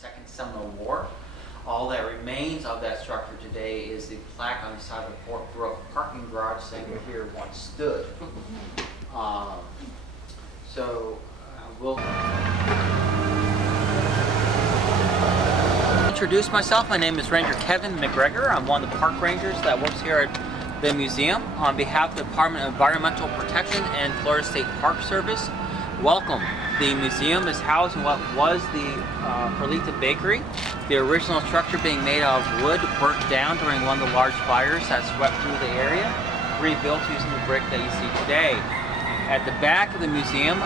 Second Seminole War. All that remains of that structure today is the plaque on the side of the Fort Brooke parking garage saying here once stood. We'll introduce myself. My name is Ranger Kevin McGregor. I'm one of the park rangers that works here at the museum on behalf of the Department of Environmental Protection and Florida State Park Service. Welcome. The museum is housed in what was the Perlita Bakery. The original structure being made of wood burnt down during one of the large fires that swept through the area, rebuilt using the brick that you see today. At the back of the museum,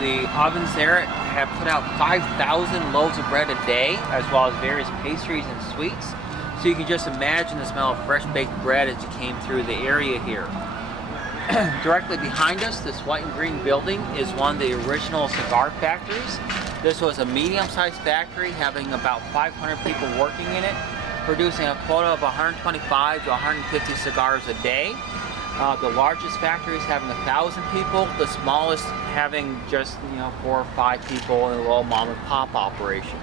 the ovens there have put out 5,000 loaves of bread a day, as well as various pastries and sweets. So you can just imagine the smell of fresh baked bread as you came through the area here. Directly behind us, this white and green building is one of the original cigar factories. This was a medium-sized factory having about 500 people working in it, producing a quota of 125 to 150 cigars a day. The largest factories having 1,000 people, the smallest having just 4 or 5 people in a little mom and pop operation.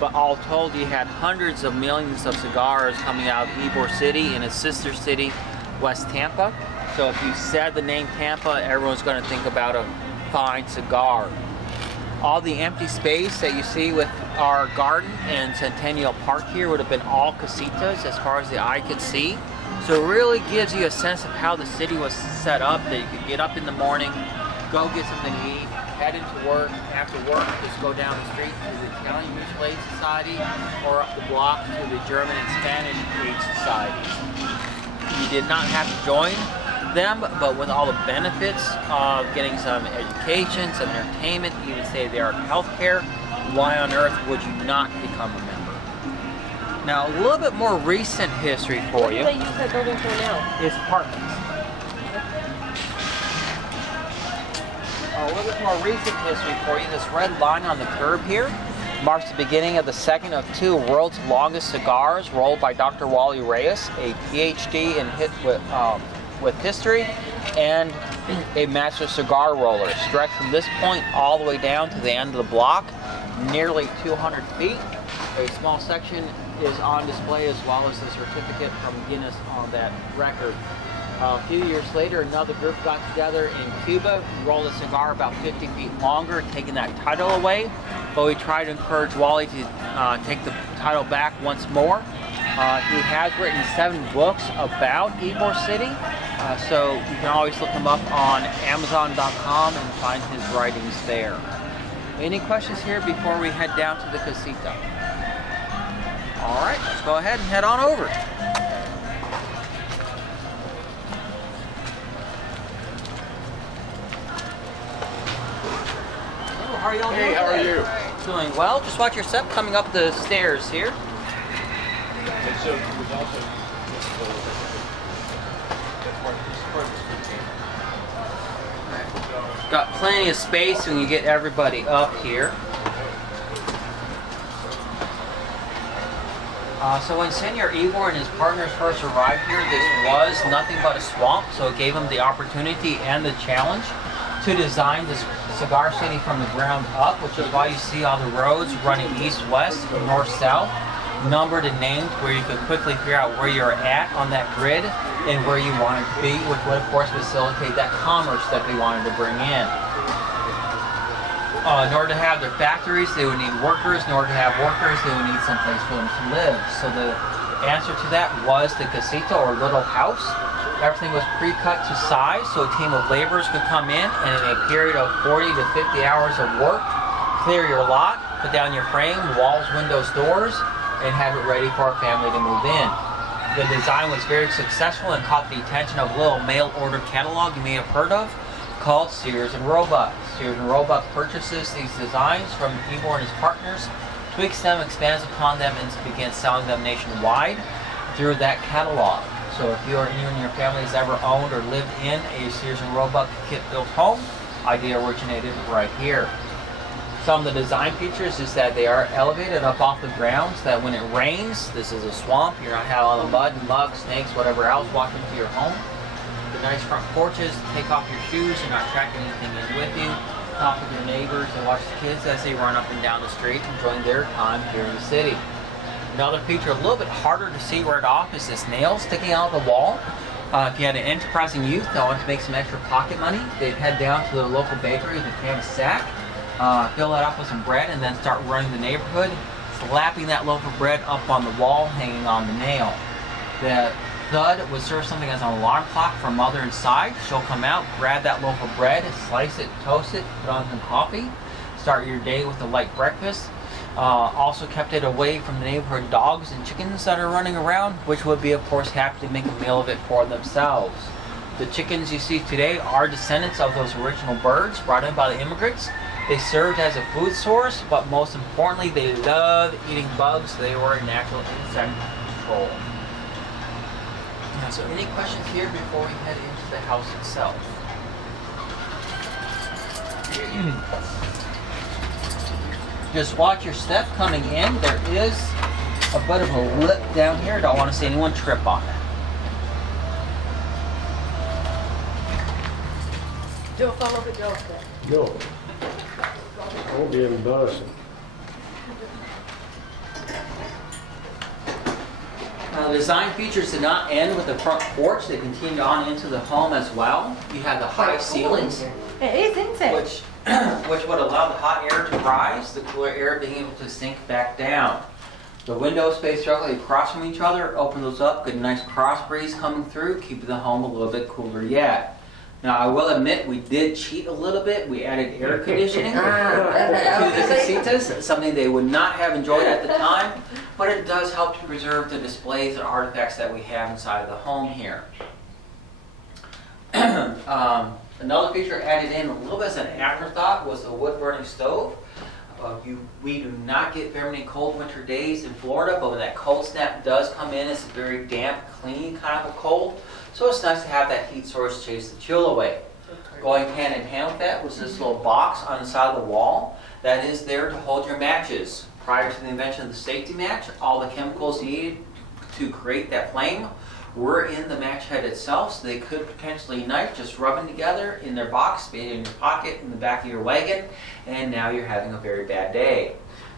But all told, you had hundreds of millions of cigars coming out of Ybor City and its sister city, West Tampa. So if you said the name Tampa, everyone's going to think about a fine cigar. All the empty space that you see with our garden and Centennial Park here would have been all casitas as far as the eye could see. So it really gives you a sense of how the city was set up, that you could get up in the morning, go get something to eat, head into work. After work, just go down the street to the Italian Mutual Aid Society or up the block to the German and Spanish Aid Societies. You did not have to join them, but with all the benefits of getting some education, some entertainment, even state-of-the-art healthcare, why on earth would you not become a member? Now, a little bit more recent history for you. What do they use that building for now? Is apartments. A little bit more recent history for you. This red line on the curb here marks the beginning of the second of 2 world's longest cigars, rolled by Dr. Wally Reyes, a PhD with history and a master cigar roller, stretched from this point all the way down to the end of the block, nearly 200 feet. A small section is on display, as well as a certificate from Guinness on that record. A few years later, another group got together in Cuba, rolled a cigar about 50 feet longer, taking that title away. But we tried to encourage Wally to take the title back once more. He has written 7 books about Ybor City, so you can always look him up on Amazon.com and find his writings there. Any questions here before we head down to the casita? All right, let's go ahead and head on over. Oh, how are you all doing? Hey, how are you? Doing well. Just watch your step coming up the stairs here. And so it was also Got plenty of space when you get everybody up here. So when Senor Ybor and his partners first arrived here, this was nothing but a swamp, so it gave them the opportunity and the challenge to design this cigar city from the ground up, which is why you see all the roads running east-west, north-south, numbered and named, where you could quickly figure out where you're at on that grid and where you wanted to be, which would of course facilitate that commerce that they wanted to bring in. In order to have their factories, they would need workers. In order to have workers, they would need some place for them to live. So the answer to that was the casita, or little house. Everything was pre-cut to size, so a team of laborers could come in and in a period of 40 to 50 hours of work, clear your lot, put down your frame, walls, windows, doors, and have it ready for a family to move in. The design was very successful and caught the attention of a little mail order catalog you may have heard of called Sears and Roebuck. Sears and Roebuck purchases these designs from Ybor and his partners, tweaks them, expands upon them, and begins selling them nationwide through that catalog. So if you and your family has ever owned or lived in a Sears and Roebuck kit-built home, idea originated right here. Some of the design features is that they are elevated up off the ground so that when it rains, this is a swamp, you're not having all the mud and muck, snakes, whatever else walking into your home. The nice front porches, take off your shoes, you're not tracking anything in with you. talk with their neighbors and watch the kids as they run up and down the street, enjoying their time here in the city. Another feature a little bit harder to see right off is this nail sticking out of the wall. If you had an enterprising youth that wanted to make some extra pocket money, they'd head down to the local bakery with a canvas sack, fill that up with some bread, and then start running the neighborhood, slapping that loaf of bread up on the wall hanging on the nail. The thud would serve something as an alarm clock for mother inside. She'll come out, grab that loaf of bread, slice it, toast it, put on some coffee, start your day with a light breakfast. Also kept it away from the neighborhood dogs and chickens that are running around, which would be of course happy to make a meal of it for themselves. The chickens you see today are descendants of those original birds brought in by the immigrants. They served as a food source, but most importantly they love eating bugs. They were a natural insect control. So any questions here before we head into the house itself? Just watch your step coming in. There is a bit of a lip down here. Don't want to see anyone trip on it. Don't follow the dog then. No. Won't be embarrassing. The design features did not end with the front porch. They continued on into the home as well. You have the high ceilings, It is, isn't it? which would allow the hot air to rise, the cooler air being able to sink back down. The windows spaced directly across from each other. Open those up, get a nice cross breeze coming through, keeping the home a little bit cooler yet. Now I will admit we did cheat a little bit. We added air conditioning to the casitas, something they would not have enjoyed at the time, but it does help to preserve the displays and artifacts that we have inside of the home here. Another feature added in a little bit as an afterthought was the wood-burning stove. We do not get very many cold winter days in Florida, but when that cold snap does come in, it's a very damp, clean kind of a cold. So it's nice to have that heat source chase the chill away. Going hand in hand with that was this little box on the side of the wall that is there to hold your matches. Prior to the invention of the safety match, all the chemicals needed to create that flame were in the match head itself, so they could potentially ignite just rubbing together in their box, be it in your pocket, in the back of your wagon, and now you're having a very bad day.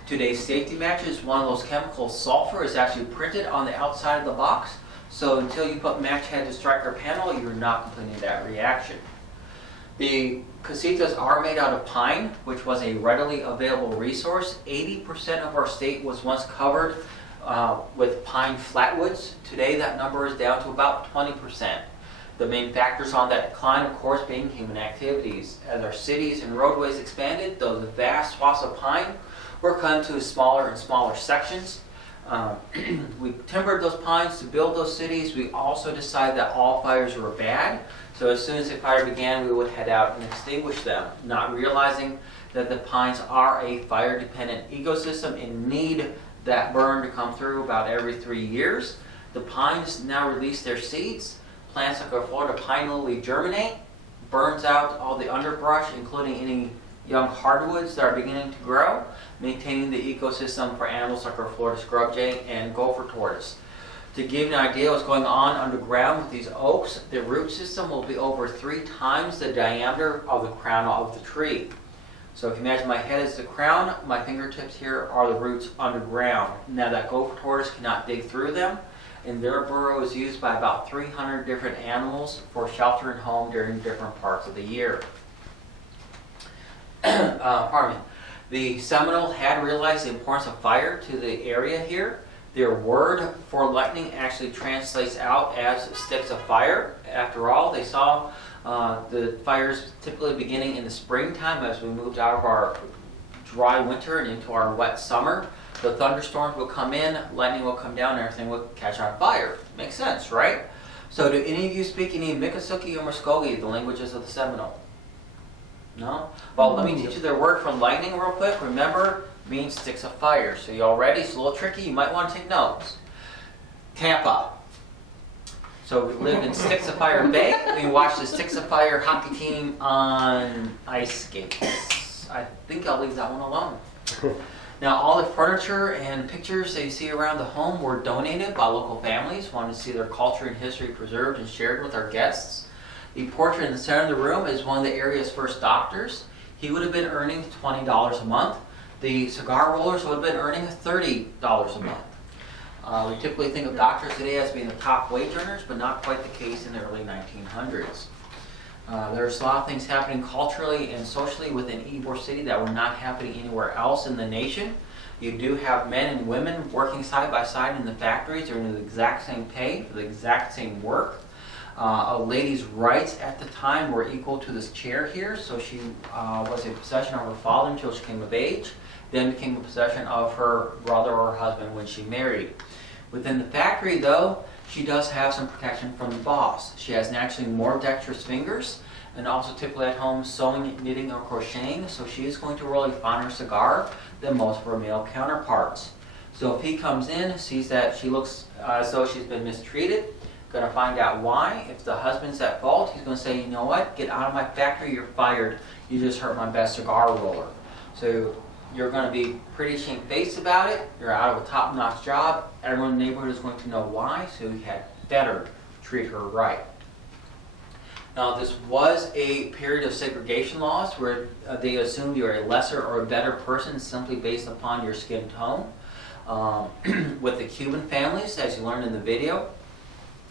Today's safety matches, one of those chemicals, sulfur, is actually printed on the outside of the box, so until you put match head to striker panel, you're not completing that reaction. The casitas are made out of pine, which was a readily available resource. 80% of our state was once covered with pine flatwoods. Today that number is down to about 20%. The main factors on that decline, of course, being human activities. As our cities and roadways expanded, those vast swaths of pine were cut into smaller and smaller sections. We timbered those pines to build those cities. We also decided that all fires were bad. So as soon as a fire began, we would head out and extinguish them, not realizing that the pines are a fire-dependent ecosystem and need that burn to come through about every 3 years. The pines now release their seeds. Plants like our Florida pine lily germinate, burns out all the underbrush, including any young hardwoods that are beginning to grow, maintaining the ecosystem for animals like our Florida scrub jay and gopher tortoise. To give you an idea of what's going on underground with these oaks, the root system will be over 3 times the diameter of the crown of the tree. So if you imagine my head is the crown, my fingertips here are the roots underground. Now that gopher tortoise cannot dig through them, and their burrow is used by about 300 different animals for shelter and home during different parts of the year. Pardon me. The Seminole had realized the importance of fire to the area here. Their word for lightning actually translates out as sticks of fire. After all, they saw the fires typically beginning in the springtime as we moved out of our dry winter and into our wet summer. The thunderstorms will come in, lightning will come down, and everything will catch on fire. Makes sense, right? So do any of you speak any Miccosukee or Muskogee, the languages of the Seminole? No? Well, let me teach you their word for lightning real quick. Remember, means sticks of fire. So you all ready? It's a little tricky. You might want to take notes. Tampa. So we live in Sticks of Fire Bay. We watch the Sticks of Fire hockey team on ice skates. I think I'll leave that one alone. Now, all the furniture and pictures that you see around the home were donated by local families, wanting to see their culture and history preserved and shared with our guests. The portrait in the center of the room is one of the area's first doctors. he would have been earning $20 a month. The cigar rollers would have been earning $30 a month. We typically think of doctors today as being the top wage earners, but not quite the case in the early 1900s. There's a lot of things happening culturally and socially within Ybor City that were not happening anywhere else in the nation. You do have men and women working side by side in the factories, earning the exact same pay for the exact same work. A lady's rights at the time were equal to this chair here, so she was a possession of her father until she came of age, then became a possession of her brother or her husband when she married. Within the factory, though, she does have some protection from the boss. She has naturally more dexterous fingers, and also typically at home sewing, knitting, or crocheting, so she is going to roll a finer cigar than most of her male counterparts. So if he comes in, sees that she looks as though she's been mistreated, going to find out why. If the husband's at fault, he's going to say, you know what, get out of my factory, you're fired. You just hurt my best cigar roller. So you're going to be pretty shamefaced about it. You're out of a top-notch job. Everyone in the neighborhood is going to know why, so you had better treat her right. Now, this was a period of segregation laws where they assumed you were a lesser or a better person simply based upon your skin tone. With the Cuban families, as you learned in the video,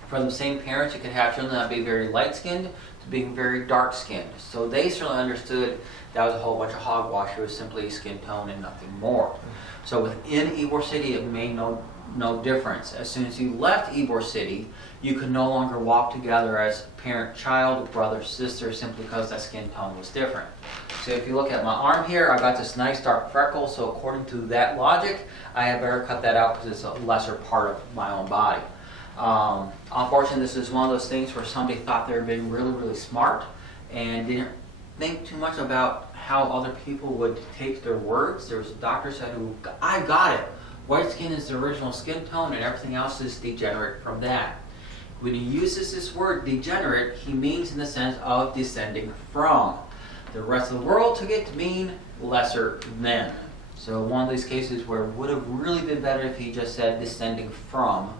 from the same parents, you could have children that be very light-skinned to being very dark-skinned. So they certainly understood that was a whole bunch of hogwash. It was simply skin tone and nothing more. So within Ybor City, it made no difference. As soon as you left Ybor City, you could no longer walk together as parent-child, brother-sister, simply because that skin tone was different. So if you look at my arm here, I got this nice dark freckle, so according to that logic, I had better cut that out because it's a lesser part of my own body. Unfortunately, this is one of those things where somebody thought they were being really, really smart and didn't think too much about how other people would take their words. There was a doctor said, I got it. White skin is the original skin tone and everything else is degenerate from that. When he uses this word degenerate, he means in the sense of descending from. The rest of the world took it to mean lesser than. So one of these cases where it would have really been better if he just said descending from.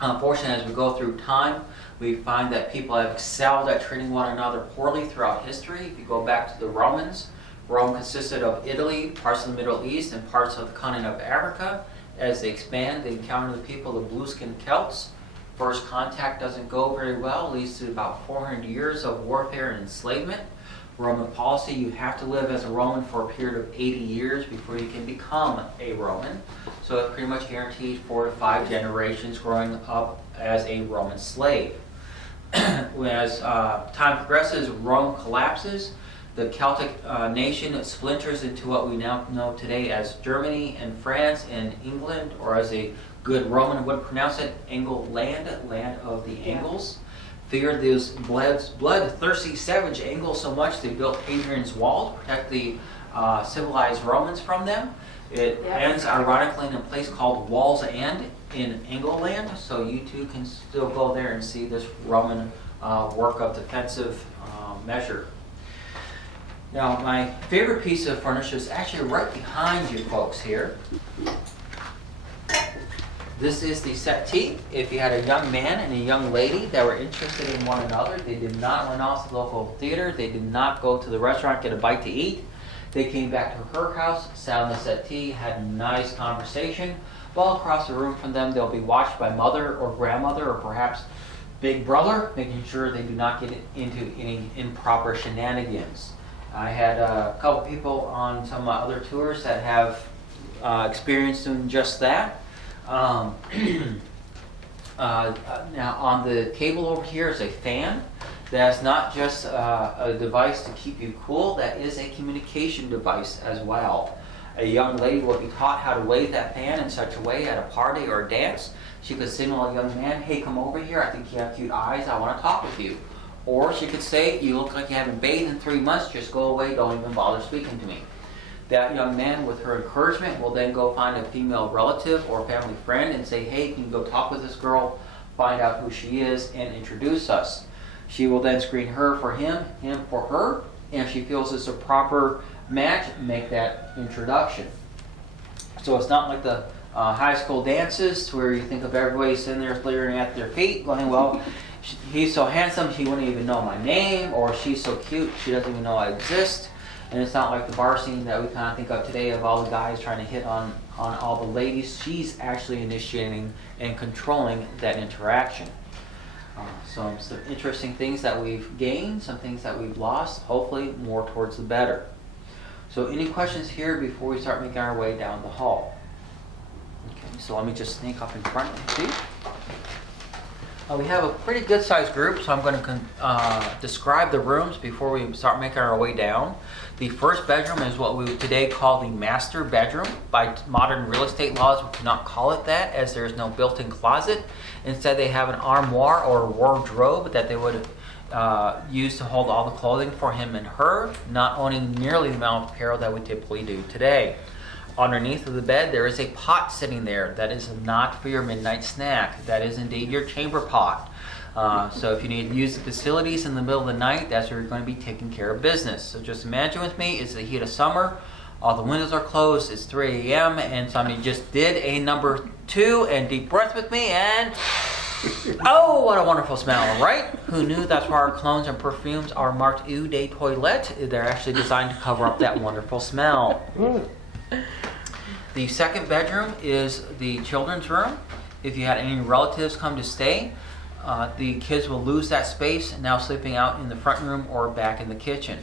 Unfortunately, as we go through time, we find that people have excelled at treating one another poorly throughout history. If you go back to the Romans, Rome consisted of Italy, parts of the Middle East, and parts of the continent of Africa. As they expand, they encounter the people, the blue-skinned Celts. First contact doesn't go very well, leads to about 400 years of warfare and enslavement. Roman policy, you have to live as a Roman for a period of 80 years before you can become a Roman. So it pretty much guaranteed 4 to 5 generations growing up as a Roman slave. As time progresses, Rome collapses. The Celtic nation splinters into what we now know today as Germany and France and England, or as a good Roman would pronounce it, England, land of the Angles. Feared those bloodthirsty, savage Angles so much they built Hadrian's Wall to protect the civilized Romans from them. It ends ironically in a place called Wall's End in England, so you too can still go there and see this Roman work of defensive measure. Now, my favorite piece of furniture is actually right behind you folks here. This is the settee. If you had a young man and a young lady that were interested in one another, they did not run off to the local theater, they did not go to the restaurant, get a bite to eat. They came back to her house, sat on the settee, had a nice conversation. While across the room from them, they'll be watched by mother or grandmother or perhaps big brother, making sure they do not get into any improper shenanigans. I had a couple people on some of my other tours that have experienced doing just that. Now on the table over here is a fan. That's not just a device to keep you cool, that is a communication device as well. A young lady will be taught how to wave that fan in such a way at a party or a dance. She could signal a young man, hey, come over here, I think you have cute eyes, I want to talk with you. Or she could say, you look like you haven't bathed in 3 months, just go away, don't even bother speaking to me. That young man, with her encouragement, will then go find a female relative or family friend and say, hey, can you go talk with this girl, find out who she is, and introduce us. She will then screen her for him, him for her, and if she feels it's a proper match, make that introduction. So it's not like the high school dances where you think of everybody sitting there leering at their feet, going, well, He's so handsome, he wouldn't even know my name, or she's so cute, she doesn't even know I exist. And it's not like the bar scene that we kind of think of today of all the guys trying to hit on all the ladies. She's actually initiating and controlling that interaction. So some interesting things that we've gained, some things that we've lost, hopefully more towards the better. So any questions here before we start making our way down the hall? Okay, so let me just sneak up in front and see. We have a pretty good sized group, so I'm going to describe the rooms before we start making our way down. The first bedroom is what we would today call the master bedroom. By modern real estate laws, we cannot call it that as there is no built-in closet. Instead, they have an armoire or wardrobe that they would use to hold all the clothing for him and her, not owning nearly the amount of apparel that we typically do today. Underneath of the bed, there is a pot sitting there. That is not for your midnight snack. That is indeed your chamber pot. So if you need to use the facilities in the middle of the night, that's where you're going to be taking care of business. So just imagine with me, it's the heat of summer. All the windows are closed. It's 3 a.m. and somebody just did a number 2 and deep breath with me and... Oh, what a wonderful smell, right? Who knew that's why our colognes and perfumes are marked Eau de Toilette? They're actually designed to cover up that wonderful smell. The second bedroom is the children's room. If you had any relatives come to stay, the kids will lose that space, now sleeping out in the front room or back in the kitchen.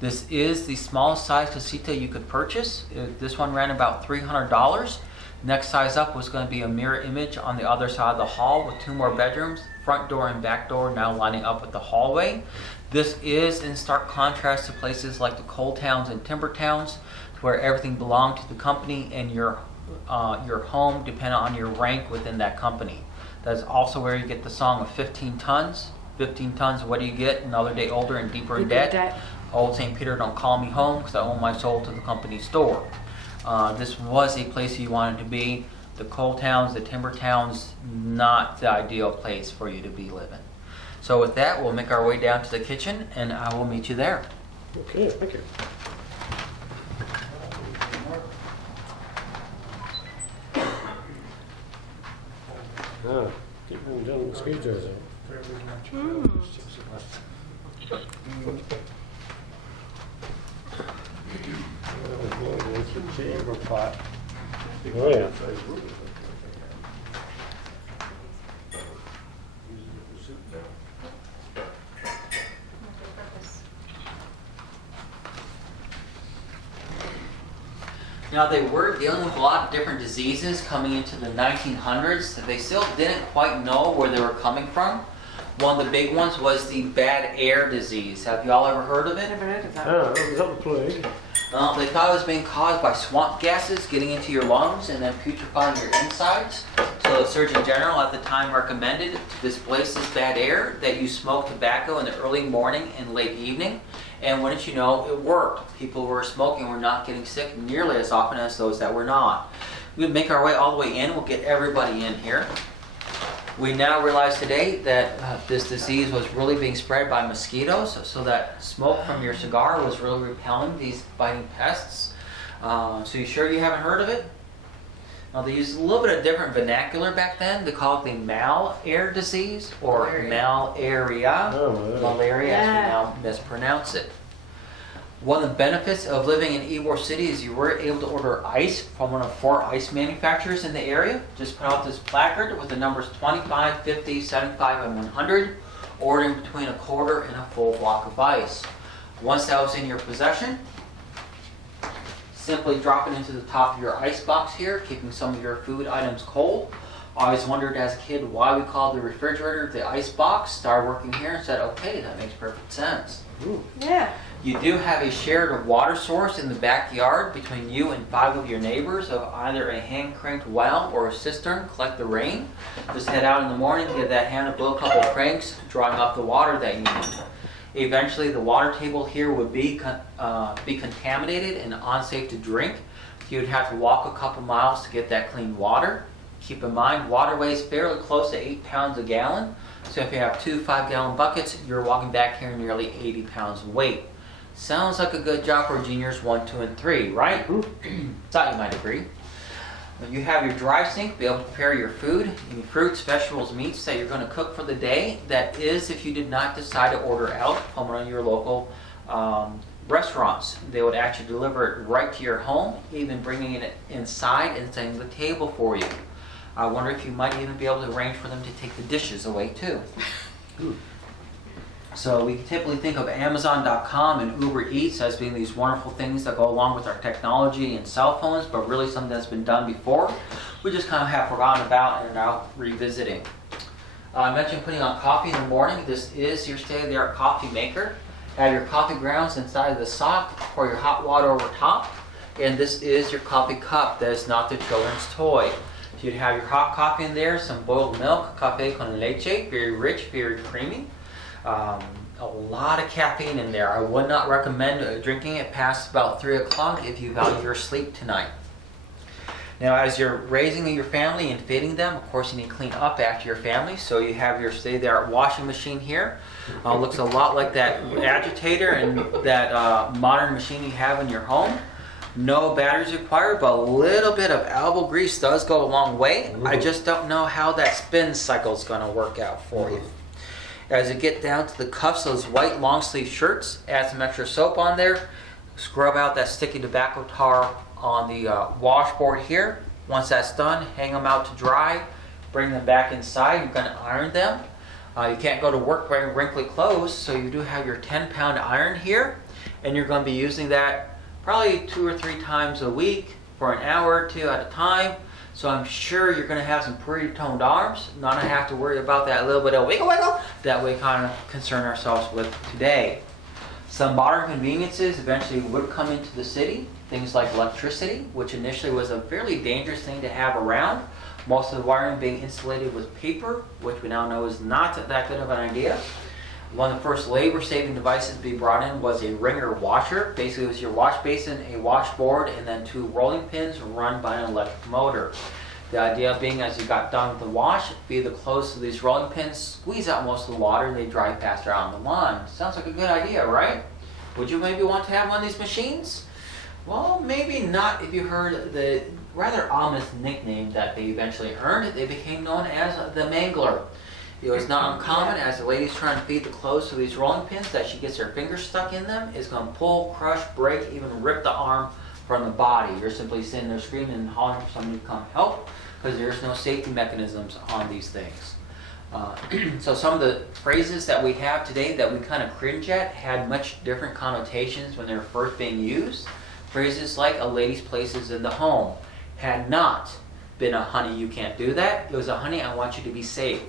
This is the smallest size casita you could purchase. This one ran about $300. Next size up was going to be a mirror image on the other side of the hall with 2 more bedrooms, front door and back door now lining up with the hallway. This is in stark contrast to places like the coal towns and timber towns, where everything belonged to the company and your home depended on your rank within that company. That's also where you get the song of 15 tons. 15 tons, what do you get? Another day older and deeper in debt. Old St. Peter, don't call me home because I owe my soul to the company store. This was a place you wanted to be. The coal towns, the timber towns, not the ideal place for you to be living. So with that, we'll make our way down to the kitchen and I will meet you there. Okay, thank you. Keep them down the scooters out. Chamber pot. Oh yeah. Now they were dealing with a lot of different diseases coming into the 1900s. They still didn't quite know where they were coming from. One of the big ones was the bad air disease. Have y'all ever heard of it? Never heard of that. Was that the plague? They thought it was being caused by swamp gases getting into your lungs and then putrefying your insides. So the Surgeon General at the time recommended to displace this bad air that you smoke tobacco in the early morning and late evening. And wouldn't you know, it worked. People who were smoking were not getting sick nearly as often as those that were not. We would make our way all the way in. We'll get everybody in here. We now realize today that this disease was really being spread by mosquitoes, so that smoke from your cigar was really repelling these biting pests. So you sure you haven't heard of it? Now they used a little bit of different vernacular back then. They call it the mal-air disease or malaria. Malaria, as we now mispronounce it. One of the benefits of living in Ybor City is you were able to order ice from one of 4 ice manufacturers in the area. Just put out this placard with the numbers 25, 50, 75, and 100, ordering between a quarter and a full block of ice. Once that was in your possession, simply drop it into the top of your ice box here, keeping some of your food items cold. I always wondered as a kid why we called the refrigerator the ice box. Started working here and said, okay, that makes perfect sense. Ooh. Yeah. You do have a shared water source in the backyard between you and 5 of your neighbors of either a hand-cranked well or a cistern. Collect the rain. Just head out in the morning, give that hand a blow, a couple of cranks, drawing up the water that you need. Eventually, the water table here would be contaminated and unsafe to drink. You would have to walk a couple miles to get that clean water. Keep in mind, water weighs fairly close to 8 pounds a gallon. So if you have 2 5-gallon buckets, you're walking back here nearly 80 pounds of weight. Sounds like a good job for juniors 1, 2, and 3, right? Thought you might agree. You have your dry sink, be able to prepare your food, any fruits, vegetables, meats that you're going to cook for the day. That is, if you did not decide to order out from one of your local restaurants. They would actually deliver it right to your home, even bringing it inside and setting the table for you. I wonder if you might even be able to arrange for them to take the dishes away too. So we typically think of Amazon.com and Uber Eats as being these wonderful things that go along with our technology and cell phones, but really something that's been done before. We just kind of have forgotten about and are now revisiting. I mentioned putting on coffee in the morning. This is your state-of-the-art coffee maker. Have your coffee grounds inside of the sock, pour your hot water over top, and this is your coffee cup. That is not the children's toy. So you'd have your hot coffee in there, some boiled milk, café con leche, very rich, very creamy. A lot of caffeine in there. I would not recommend drinking it past about 3 o'clock if you value your sleep tonight. Now, as you're raising your family and feeding them, of course you need to clean up after your family. So you have your state-of-the-art washing machine here. Looks a lot like that agitator and that modern machine you have in your home. No batteries required, but a little bit of elbow grease does go a long way. I just don't know how that spin cycle is going to work out for you. As you get down to the cuffs, those white long sleeve shirts, add some extra soap on there, scrub out that sticky tobacco tar on the washboard here. Once that's done, hang them out to dry, bring them back inside. You're going to iron them. You can't go to work wearing wrinkly clothes, so you do have your 10-pound iron here, and you're going to be using that probably 2 or 3 times a week for an hour or 2 at a time. So I'm sure you're going to have some pretty toned arms, not to have to worry about that little bit of wiggle wiggle that we kind of concern ourselves with today. Some modern conveniences eventually would come into the city, things like electricity, which initially was a fairly dangerous thing to have around. Most of the wiring being insulated with paper, which we now know is not that good of an idea. One of the first labor-saving devices to be brought in was a wringer washer. Basically, it was your wash basin, a washboard, and then 2 rolling pins run by an electric motor. The idea being, as you got done with the wash, feed the clothes to these rolling pins, squeeze out most of the water, and they dry faster out on the lawn. Sounds like a good idea, right? Would you maybe want to have one of these machines? Well, maybe not if you heard the rather ominous nickname that they eventually earned. They became known as the Mangler. It was not uncommon, as the lady's trying to feed the clothes to these rolling pins, that she gets her fingers stuck in them. It's going to pull, crush, break, even rip the arm from the body. You're simply sitting there screaming and hollering for somebody to come help, because there's no safety mechanisms on these things. So some of the phrases that we have today that we kind of cringe at had much different connotations when they were first being used. Phrases like "a lady's place is in the home" had not been a "honey, you can't do that." It was a "honey, I want you to be safe."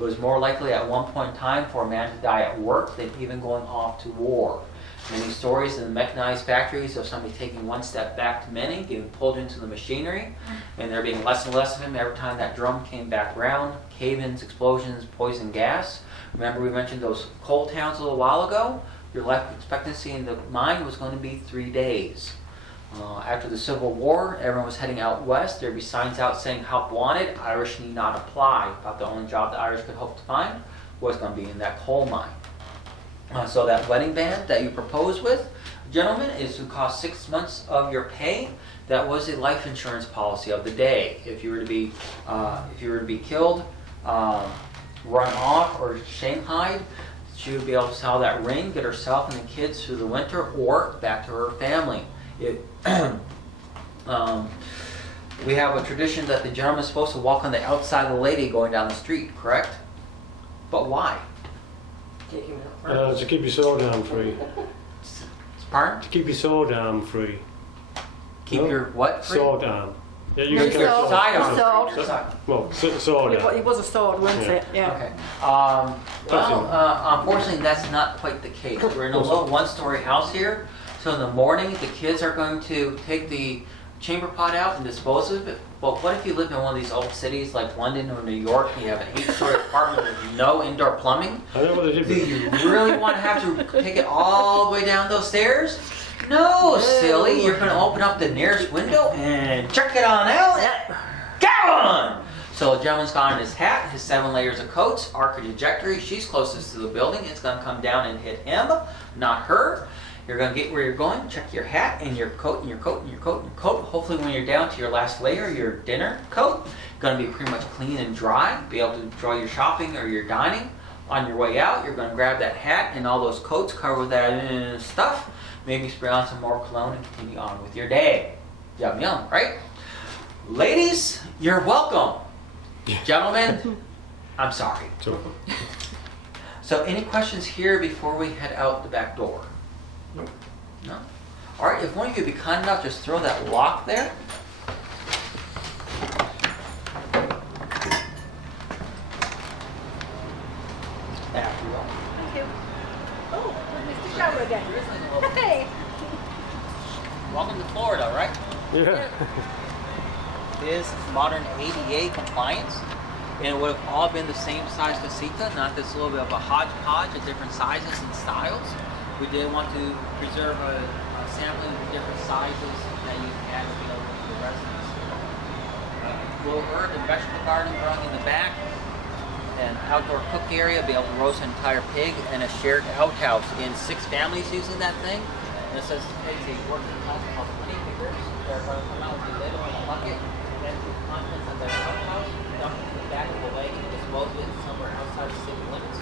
It was more likely at one point in time for a man to die at work than even going off to war. Many stories in the mechanized factories of somebody taking one step back to many, getting pulled into the machinery, and there being less and less of him every time that drum came back around. Cave-ins, explosions, poison gas. Remember we mentioned those coal towns a little while ago? Your life expectancy in the mine was going to be 3 days. After the Civil War, everyone was heading out west. There'd be signs out saying "help wanted, Irish need not apply." About the only job the Irish could hope to find was going to be in that coal mine. So that wedding band that you propose with, gentlemen, is to cost 6 months of your pay. That was a life insurance policy of the day. If you were to be killed, run off, or shanghaied, she would be able to sell that ring, get herself and the kids through the winter, or back to her family. We have a tradition that the gentleman is supposed to walk on the outside of the lady going down the street, correct? But why? To keep your sword arm free. Pardon? To keep your sword arm free. Keep your what free? Sword arm. Yeah, you Your can sword. sword. Side Sword. arm. Well, sword arm. It was a sword, wasn't Yeah. it? Yeah. Okay. Unfortunately, that's not quite the case. We're in a little one-story house here, so in the morning, the kids are going to take the chamber pot out and dispose of it. But what if you live in one of these old cities like London or New York, and you have an 8-story apartment with no indoor plumbing? I know what they did. Do you really want to have to take it all the way down those stairs? No, silly. You're going to open up the nearest window and check it on out. Go on! So the gentleman's got on his hat, his 7 layers of coats, arc of trajectory. She's closest to the building. It's going to come down and hit him, not her. You're going to get where you're going, check your hat and your coat and your coat and your coat and your coat. Hopefully when you're down to your last layer, your dinner coat, going to be pretty much clean and dry. Be able to enjoy your shopping or your dining. On your way out, you're going to grab that hat and all those coats, cover that stuff. Maybe spray on some more cologne and continue on with your day. Yum yum, right? Ladies, you're welcome. Gentlemen, I'm sorry. So any questions here before we head out the back door? Nope. No? All right, if one of you would be kind enough, just throw that lock there. After you all. Thank you. Oh, Mr. Shower again. Hey. Welcome to Florida, right? Yeah. It is modern ADA compliance, and it would have all been the same size casita, not this little bit of a hodgepodge of different sizes and styles. We did want to preserve a sampling of different sizes that you had available to the residents. We'll earn the vegetable garden growing in the back, an outdoor cook area, be able to roast an entire pig, and a shared outhouse. In 6 families using that thing. And it says it's a working house called honey pickers. They're going to come out with a ladle and a bucket, and then the contents of their outhouse, dump it in the back of the wagon, and dispose of it somewhere outside the city limits.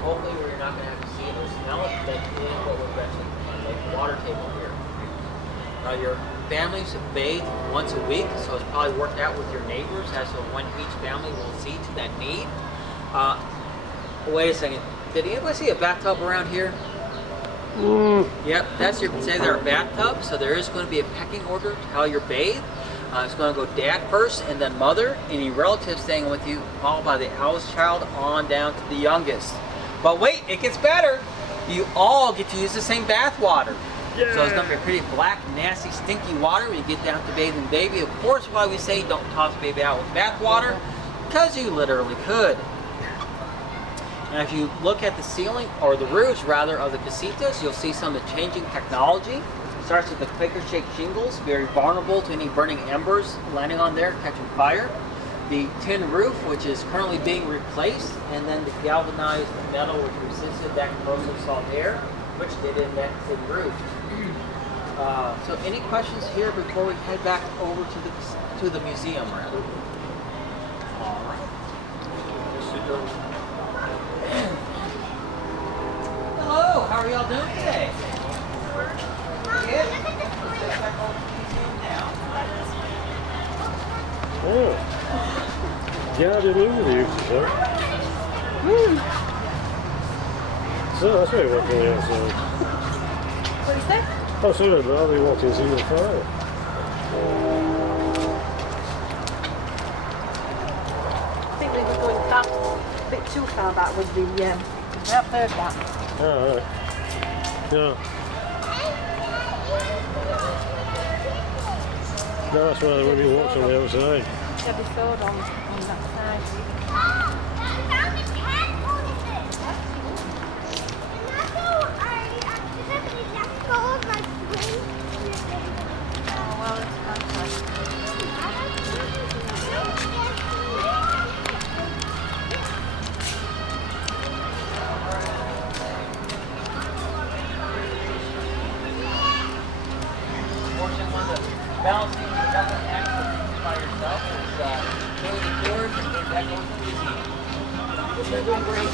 Hopefully where you're not going to have to see it or smell it, but in what we're eventually like the water table here. Your families bathe once a week, so it's probably worked out with your neighbors as to when each family will see to that need. Wait a second. Did anybody see a bathtub around here? Yep, that's your say-there bathtub. So there is going to be a pecking order to how you're bathed. It's going to go dad first, and then mother, any relatives staying with you, followed by the eldest child on down to the youngest. But wait, it gets better. You all get to use the same bath water. Yeah. So it's going to be pretty black, nasty, stinky water when you get down to bathing baby. Of course, why we say don't toss baby out with bath water, because you literally could. And if you look at the ceiling, or the roofs rather, of the casitas, you'll see some of the changing technology. It starts with the Quaker-shaped shingles, very vulnerable to any burning embers landing on there, catching fire. The tin roof, which is currently being replaced, and then the galvanized metal, which resisted that corrosive salt air, which did in that tin roof. So any questions here before we head back over to the museum, rather? All right. Hello, how are y'all doing today? Good. Let's get back over to the museum now. Oh. Yeah, I didn't know they used to show. So that's why you walk on the outside. What is that? Oh, sorry, but I'll be walking through the fire. I think we were going back a bit too far back with the, I've heard that. Oh, right. Yeah. No, that's why when you walked on the outside. There'll be sword on that side. Oh, well, it's fantastic. Fortunately, one of the balancing the government acts by yourself is really the tours and then back over to the museum. You're doing great.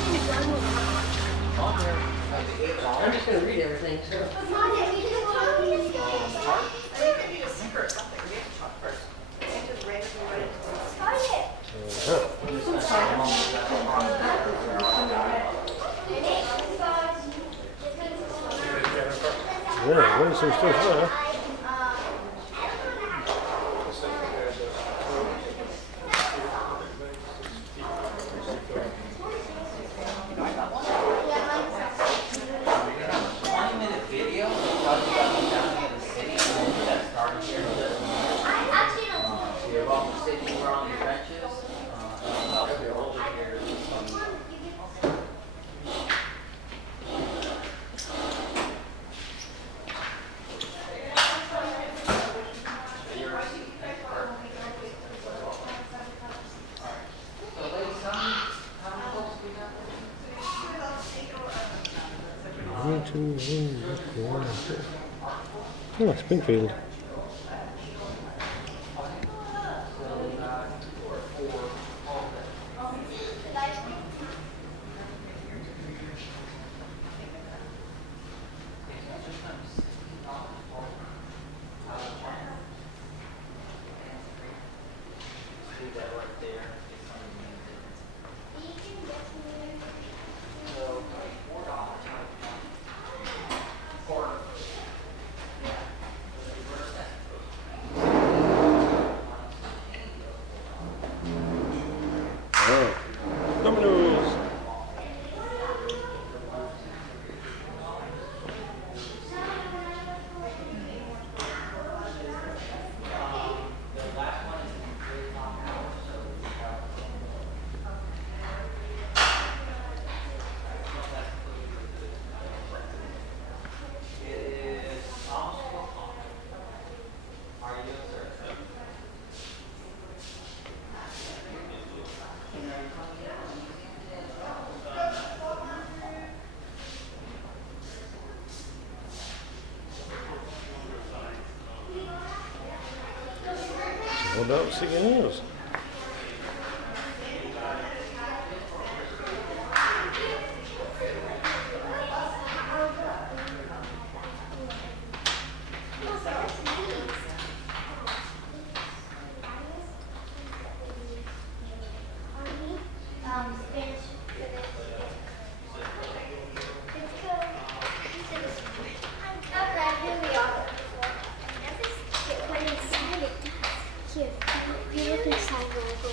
I'm just going to read everything. So. Yeah, there's some stuff there. Oh, Springfield. Oh, Dominoes. What about cigars? Here, you look inside where I go.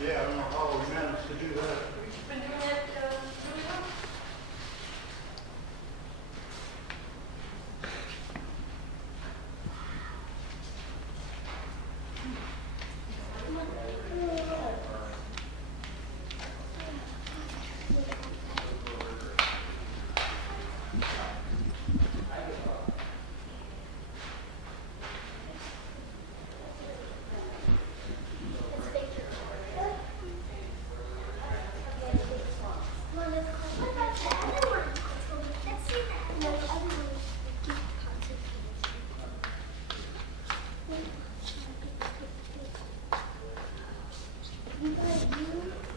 Yeah, I don't know how we managed to do that.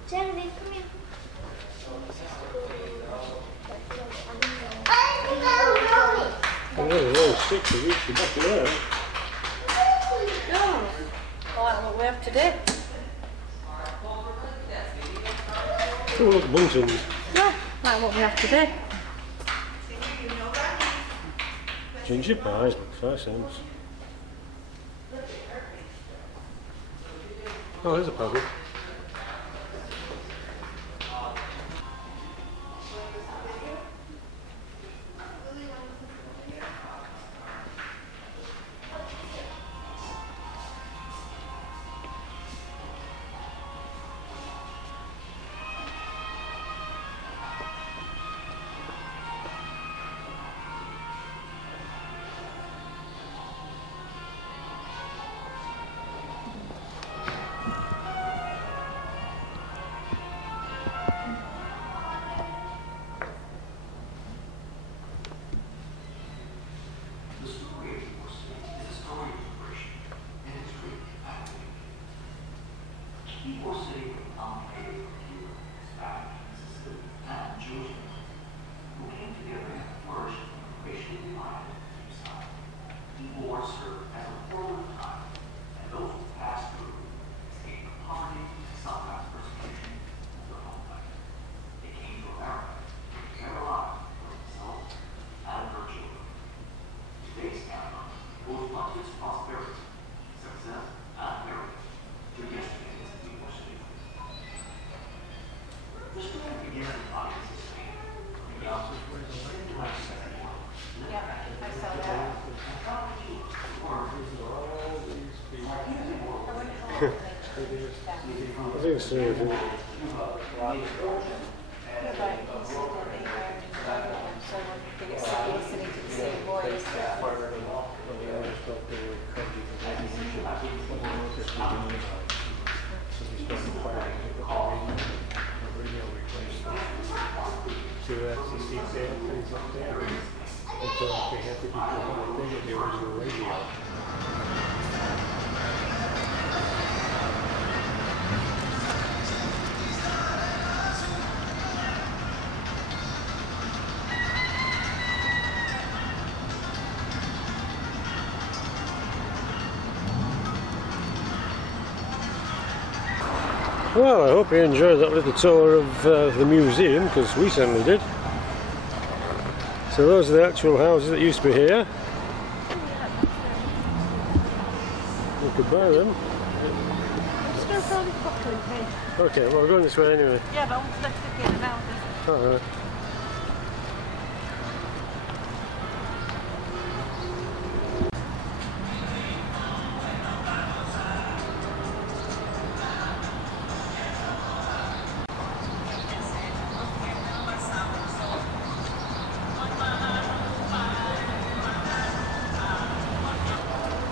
Genevieve, come here. Oh, they're all 6 of each. You're back there. Oh, I like what we have today. Oh, look, Buntons. Yeah, like what we have today. Ginger pies, 5 cents. Oh, there's a puzzle. I think so. I think. So that's the seat there, things up there. And so they had to be provided at the original radio. Well, I hope you enjoyed that little tour of the museum, because we certainly did. So those are the actual houses that used to be here. We could buy them. Just go through this buckle, okay? Okay, well we're going this way anyway. Yeah, but let's get it out. Alright.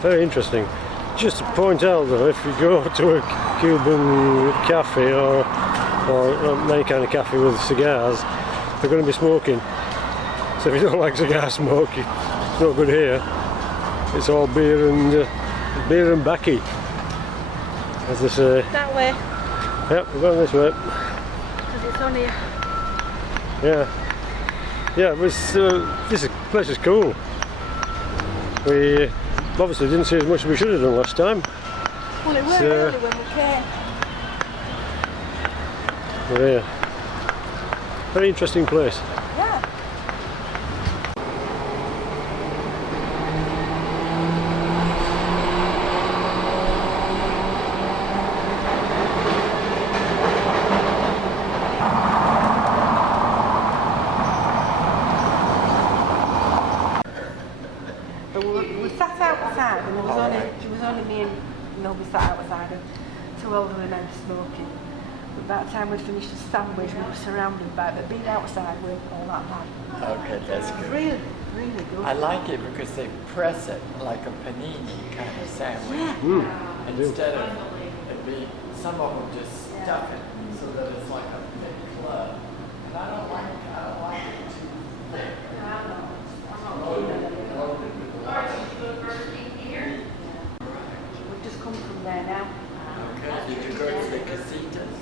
Very interesting. Just to point out though, if you go to a Cuban cafe or any kind of cafe with cigars, they're going to be smoking. So if you don't like cigar smoke, it's not good here. It's all beer and baccy, as they say. That way, Yep, we're going this way. because it's on here. Yeah, yeah. It was. This place is cool. We obviously didn't see as much as we should have done last time. Well, it weren't early when we came. But yeah, very interesting place. Yeah. But we sat outside and there was only me and Nobby sat outside and two elderly men smoking. But by the time we'd finished the sandwich, we were surrounded by it. But being outside, we weren't all that bad. Okay, that's good. Really, really good. I like it because they press it like a panini kind of sandwich. Yeah. Instead of it being, some of them just stuff it so that it's like a thick club. And I don't like it too thick. We've just come from there now. Okay, did you go to the casitas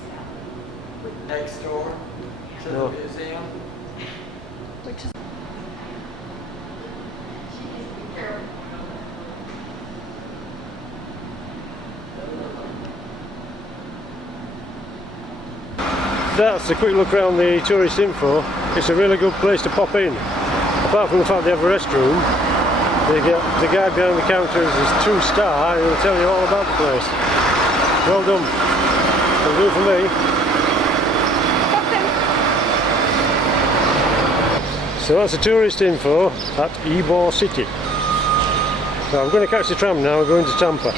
next door to No. the museum? Which is That's a quick look around the tourist info. It's a really good place to pop in. Apart from the fact they have a restroom, the guy behind the counter is 2-star and he'll tell you all about the place. Well done. That'll do for me. So that's the tourist info at Ybor City. So I'm going to catch the tram now, going to Tampa.